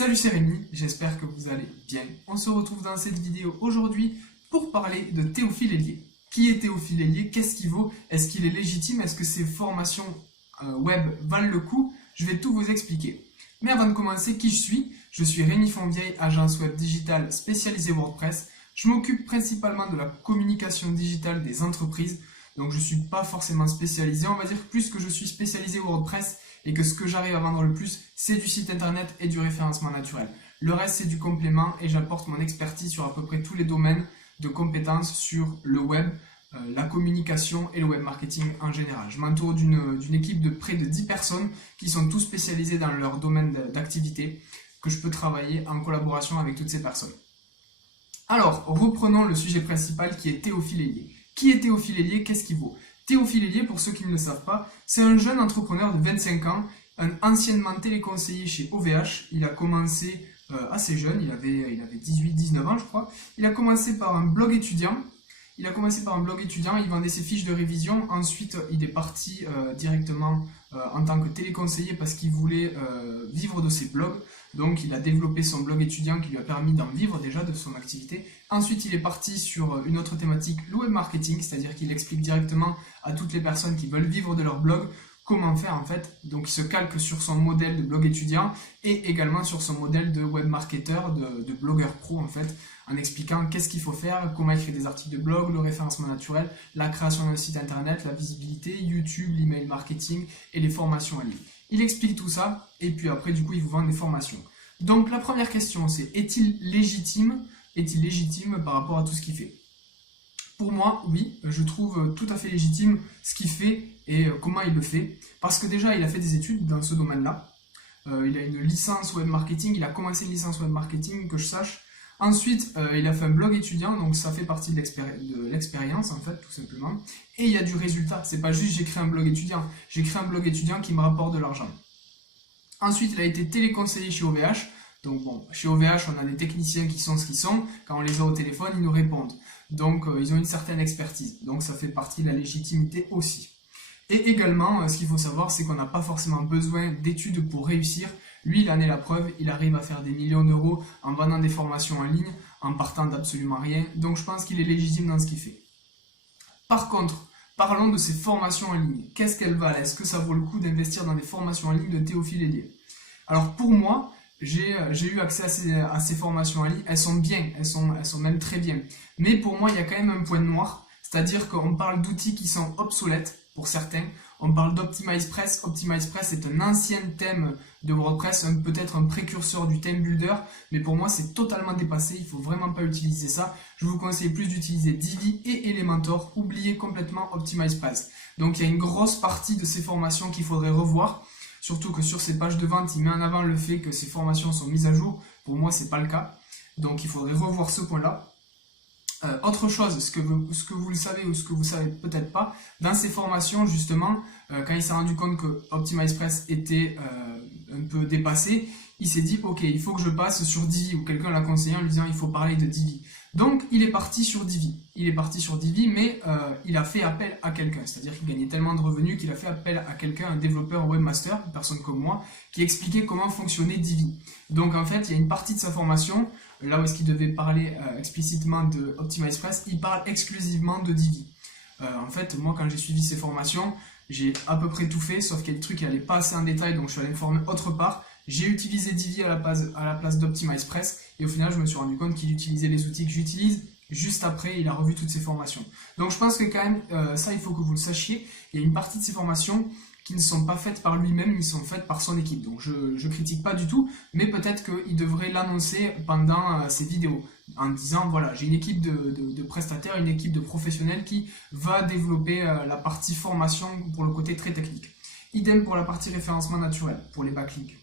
Salut, c'est Rémi, j'espère que vous allez bien. On se retrouve dans cette vidéo aujourd'hui pour parler de Théophile Hélier. Qui est Théophile Hélier? Qu'est-ce qu'il vaut? Est-ce qu'il est légitime? Est-ce que ses formations web valent le coup? Je vais tout vous expliquer. Mais avant de commencer, qui je suis? Je suis Rémi Fonvieille, agence web digitale spécialisée WordPress. Je m'occupe principalement de la communication digitale des entreprises. Donc je ne suis pas forcément spécialisé, on va dire plus que je suis spécialisé WordPress et que ce que j'arrive à vendre le plus, c'est du site internet et du référencement naturel. Le reste, c'est du complément et j'apporte mon expertise sur à peu près tous les domaines de compétences sur le web, la communication et le web marketing en général. Je m'entoure d'une équipe de près de 10 personnes qui sont tous spécialisées dans leur domaine d'activité, que je peux travailler en collaboration avec toutes ces personnes. Alors, reprenons le sujet principal qui est Théophile Hélier. Qui est Théophile Hélier? Qu'est-ce qu'il vaut? Théophile Hélier, pour ceux qui ne le savent pas, c'est un jeune entrepreneur de 25 ans, un anciennement téléconseiller chez OVH. Il a commencé assez jeune, il avait 18-19 ans je crois. Il a commencé par un blog étudiant. Il vendait ses fiches de révision. Ensuite, il est parti directement en tant que téléconseiller parce qu'il voulait vivre de ses blogs. Donc, il a développé son blog étudiant qui lui a permis d'en vivre déjà de son activité. Ensuite, il est parti sur une autre thématique, le web marketing, c'est-à-dire qu'il explique directement à toutes les personnes qui veulent vivre de leur blog comment faire en fait. Donc, il se calque sur son modèle de blog étudiant et également sur son modèle de web marketeur, de blogueur pro en fait, en expliquant qu'est-ce qu'il faut faire, comment écrire des articles de blog, le référencement naturel, la création d'un site internet, la visibilité, YouTube, l'email marketing et les formations en ligne. Il explique tout ça et puis après du coup il vous vend des formations. Donc la première question c'est, est-il légitime par rapport à tout ce qu'il fait? Pour moi, oui, je trouve tout à fait légitime ce qu'il fait et comment il le fait. Parce que déjà il a fait des études dans ce domaine-là. Il a une licence web marketing, il a commencé une licence web marketing que je sache. Ensuite, il a fait un blog étudiant, donc ça fait partie de l'expérience en fait, tout simplement. Et il y a du résultat, c'est pas juste j'ai créé un blog étudiant, j'ai créé un blog étudiant qui me rapporte de l'argent. Ensuite, il a été téléconseiller chez OVH. Donc bon, chez OVH, on a des techniciens qui sont ce qu'ils sont. Quand on les a au téléphone, ils nous répondent. Donc ils ont une certaine expertise. Donc ça fait partie de la légitimité aussi. Et également, ce qu'il faut savoir, c'est qu'on n'a pas forcément besoin d'études pour réussir. Lui, il en est la preuve, il arrive à faire des millions d'euros en vendant des formations en ligne, en partant d'absolument rien. Donc je pense qu'il est légitime dans ce qu'il fait. Par contre, parlons de ces formations en ligne. Qu'est-ce qu'elles valent? Est-ce que ça vaut le coup d'investir dans des formations en ligne de Théophile Hélier? Alors pour moi, j'ai eu accès à ces formations en ligne. Elles sont bien, elles sont même très bien. Mais pour moi, il y a quand même un point noir. C'est-à-dire qu'on parle d'outils qui sont obsolètes pour certains. On parle d'OptimizePress. OptimizePress est un ancien thème de WordPress, peut-être un précurseur du theme builder, mais pour moi c'est totalement dépassé, il ne faut vraiment pas utiliser ça. Je vous conseille plus d'utiliser Divi et Elementor, oubliez complètement OptimizePress. Donc il y a une grosse partie de ces formations qu'il faudrait revoir, surtout que sur ces pages de vente, il met en avant le fait que ces formations sont mises à jour. Pour moi, c'est pas le cas, donc il faudrait revoir ce point-là. Autre chose, ce que vous le savez ou ce que vous savez peut-être pas, dans ces formations justement, quand il s'est rendu compte que OptimizePress était un peu dépassé, il s'est dit ok, il faut que je passe sur Divi, ou quelqu'un l'a conseillé en lui disant il faut parler de Divi. Donc il est parti sur Divi, mais il a fait appel à quelqu'un, c'est-à-dire qu'il gagnait tellement de revenus qu'il a fait appel à quelqu'un, un développeur webmaster, une personne comme moi, qui expliquait comment fonctionnait Divi. Donc en fait, il y a une partie de sa formation, là où est-ce qu'il devait parler explicitement de OptimizePress, il parle exclusivement de Divi. En fait, moi quand j'ai suivi ces formations, j'ai à peu près tout fait, sauf qu'il y a des trucs qui n'allaient pas assez en détail, donc je suis allé me former autre part. J'ai utilisé Divi à la place d'OptimizePress, et au final, je me suis rendu compte qu'il utilisait les outils que j'utilise. Juste après, il a revu toutes ces formations. Donc je pense que quand même, ça, il faut que vous le sachiez. Il y a une partie de ces formations qui ne sont pas faites par lui-même, ils sont faites par son équipe. Donc je ne critique pas du tout, mais peut-être qu'il devrait l'annoncer pendant ses vidéos, en disant voilà, j'ai une équipe de prestataires, une équipe de professionnels qui va développer la partie formation pour le côté très technique. Idem pour la partie référencement naturel, pour les backlinks.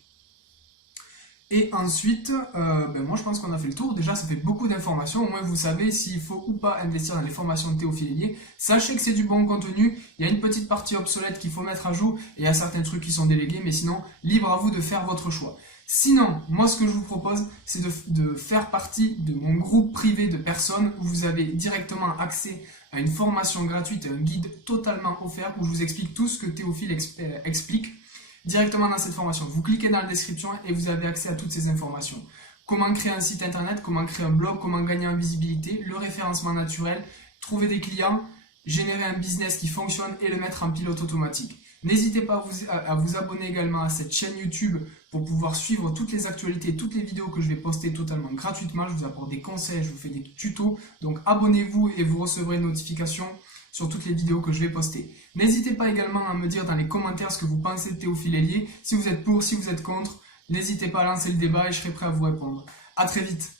Et ensuite, moi je pense qu'on a fait le tour. Déjà, ça fait beaucoup d'informations. Au moins, vous savez s'il faut ou pas investir dans les formations de Théophile Hélier. Sachez que c'est du bon contenu. Il y a une petite partie obsolète qu'il faut mettre à jour. Et il y a certains trucs qui sont délégués. Mais sinon, libre à vous de faire votre choix. Sinon, moi ce que je vous propose, c'est de faire partie de mon groupe privé de personnes où vous avez directement accès à une formation gratuite, un guide totalement offert où je vous explique tout ce que Théophile explique. directement dans cette formation. Vous cliquez dans la description et vous avez accès à toutes ces informations. Comment créer un site internet, comment créer un blog, comment gagner en visibilité, le référencement naturel, trouver des clients, générer un business qui fonctionne et le mettre en pilote automatique. N'hésitez pas à vous abonner également à cette chaîne YouTube pour pouvoir suivre toutes les actualités, toutes les vidéos que je vais poster totalement gratuitement. Je vous apporte des conseils, je vous fais des tutos. Donc abonnez-vous et vous recevrez une notification sur toutes les vidéos que je vais poster. N'hésitez pas également à me dire dans les commentaires ce que vous pensez de Théophile Hélier. Si vous êtes pour, si vous êtes contre, n'hésitez pas à lancer le débat et je serai prêt à vous répondre. À très vite.